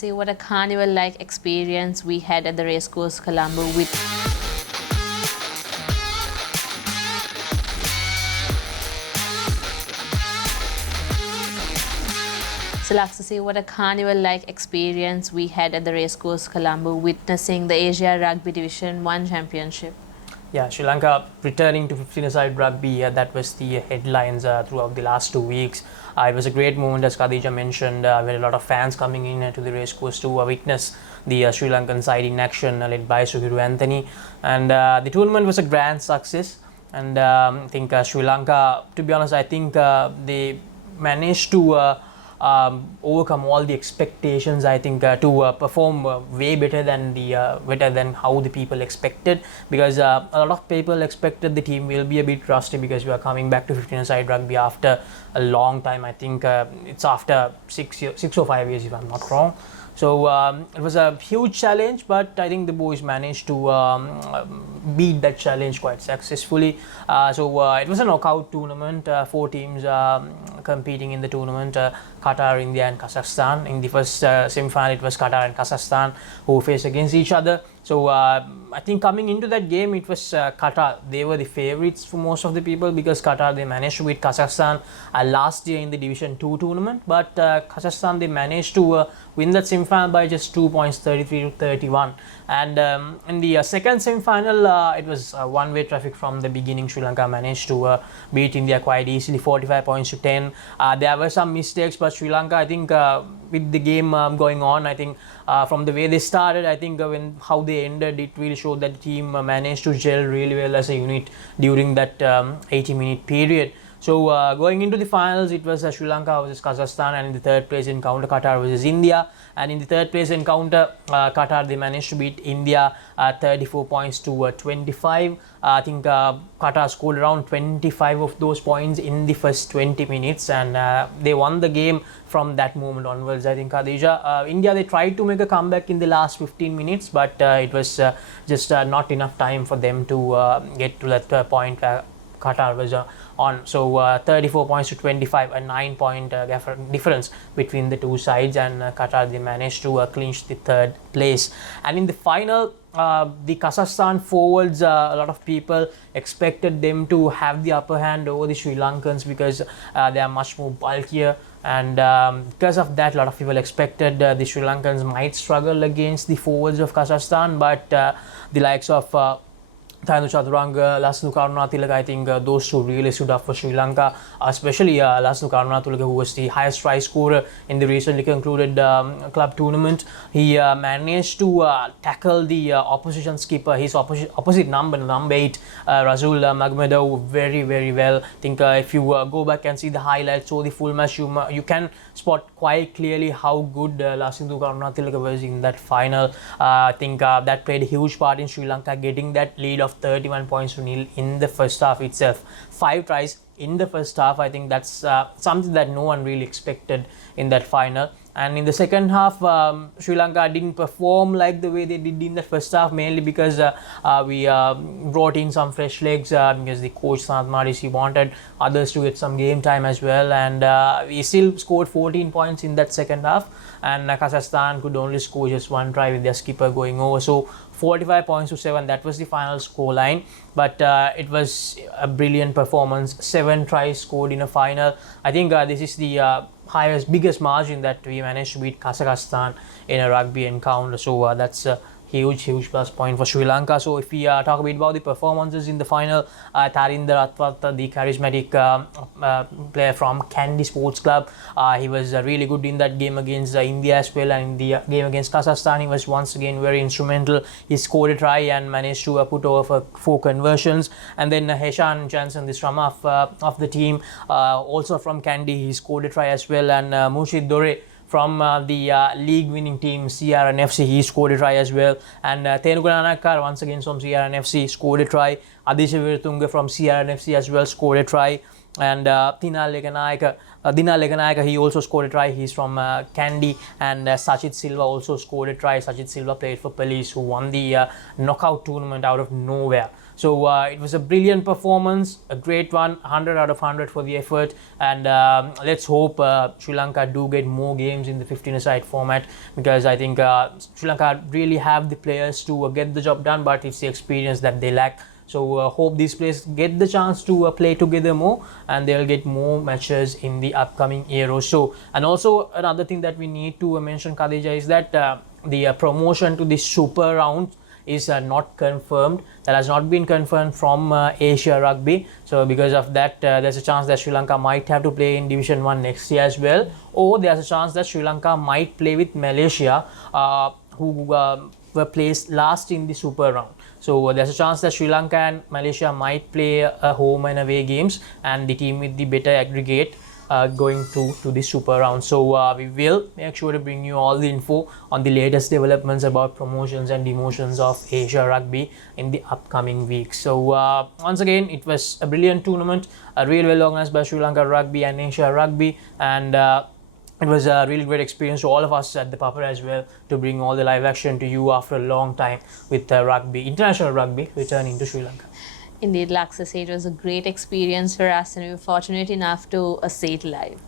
Laksisi, what a carnival-like experience we had at the racecourse Colombo with Laksisi, what a carnival-like experience we had at the racecourse Colombo witnessing the Asia Rugby Division 1 Championship. Yeah, Sri Lanka returning to 15-a-side rugby, that was the headlines throughout the last 2 weeks. It was a great moment, as Kadhija mentioned. We had a lot of fans coming in to the racecourse to witness the Sri Lankan side in action, led by Suhiru Anthony. And the tournament was a grand success. And I think Sri Lanka, to be honest, I think they managed to overcome all the expectations. I think to perform way better than how the people expected, because a lot of people expected the team will be a bit rusty because we are coming back to 15-a-side rugby after a long time. I think it's after 6 or 5 years if I'm not wrong. So it was a huge challenge, but I think the boys managed to beat that challenge quite successfully. So it was a knockout tournament, 4 teams competing in the tournament, Qatar, India and Kazakhstan. In the first semi-final, it was Qatar and Kazakhstan who faced against each other. So I think coming into that game, it was Qatar. They were the favourites for most of the people, because Qatar, they managed to beat Kazakhstan last year in the Division 2 tournament. But Kazakhstan, they managed to win that semi-final by just 2 points, 33-31. And in the second semi-final, it was one-way traffic from the beginning. Sri Lanka managed to beat India quite easily, 45 points to 10. There were some mistakes, but Sri Lanka, I think with the game going on, I think from the way they started, I think how they ended, it really showed that the team managed to gel really well as a unit during that 80-minute period. So going into the finals, it was Sri Lanka versus Kazakhstan, and in the third place encounter Qatar versus India. And in the third place encounter, Qatar, they managed to beat India 34 points to 25. I think Qatar scored around 25 of those points in the first 20 minutes, and they won the game from that moment onwards. I think Kadhija, India, they tried to make a comeback in the last 15 minutes, but it was just not enough time for them to get to that point where Qatar was on. So 34 points to 25, a 9-point difference between the two sides, and Qatar, they managed to clinch the third place. And in the final, the Kazakhstan forwards, a lot of people expected them to have the upper hand over the Sri Lankans, because they are much more bulkier, and because of that, a lot of people expected the Sri Lankans might struggle against the forwards of Kazakhstan. But the likes of Thainu Chaturanga, Lasnu Karunatilaka, I think those two really stood up for Sri Lanka, especially Lasnu Karunatilaka, who was the highest try scorer in the recently concluded club tournament. He managed to tackle the opposition skipper, his opposite number 8, Razul Magmedov, very, very well. I think if you go back and see the highlights or the full match, you can spot quite clearly how good Lasnu Karunatilaka was in that final. I think that played a huge part in Sri Lanka getting that lead of 31 points to nil in the first half itself. 5 tries in the first half. I think that's something that no one really expected in that final. And in the second half, Sri Lanka didn't perform like the way they did in the first half, mainly because we brought in some fresh legs, because the coach Sanat Maris, he wanted others to get some game time as well, and we still scored 14 points in that second half, and Kazakhstan could only score just 1 try with their skipper going over. So 45 points to 7, that was the final score line. But it was a brilliant performance. 7 tries scored in a final. I think this is the biggest margin that we managed to beat Kazakhstan in a rugby encounter. So that's a huge plus point for Sri Lanka. So if we talk a bit about the performances in the final, Tarinder Atwat, the charismatic player from Kandy Sports Club, he was really good in that game against India as well, and in the game against Kazakhstan, he was once again very instrumental. He scored a try and managed to put over for 4 conversions. And then Heshan Jansen, the scrum of the team, also from Kandy, he scored a try as well. And Murshid Dore from the league-winning team CRNFC, he scored a try as well. And Tenugulanakar, once again from CRNFC, scored a try. Adisha Viratunga from CRNFC as well scored a try. And Dina Leganayaka, he also scored a try. He's from Kandy. And Sachit Silva also scored a try. Sachit Silva played for Police, who won the knockout tournament out of nowhere. So it was a brilliant performance, a great one, 100 out of 100 for the effort. And let's hope Sri Lanka do get more games in the 15-a-side format, because I think Sri Lanka really have the players to get the job done, but it's the experience that they lack. So hope these players get the chance to play together more, and they'll get more matches in the upcoming year or so. And also another thing that we need to mention, Kadhija, is that the promotion to the super round is not confirmed. That has not been confirmed from Asia Rugby. So because of that, there's a chance that Sri Lanka might have to play in Division 1 next year as well, or there's a chance that Sri Lanka might play with Malaysia, who were placed last in the super round. So there's a chance that Sri Lanka and Malaysia might play home and away games, and the team with the better aggregate going to the super round. So we will make sure to bring you all the info on the latest developments about promotions and demotions of Asia Rugby in the upcoming weeks. So once again, it was a brilliant tournament, really well organized by Sri Lanka Rugby and Asia Rugby, and it was a really great experience to all of us at the Papare as well, to bring all the live action to you after a long time with rugby, international rugby returning to Sri Lanka. Indeed, Laksisi, it was a great experience for us, and we were fortunate enough to see it live.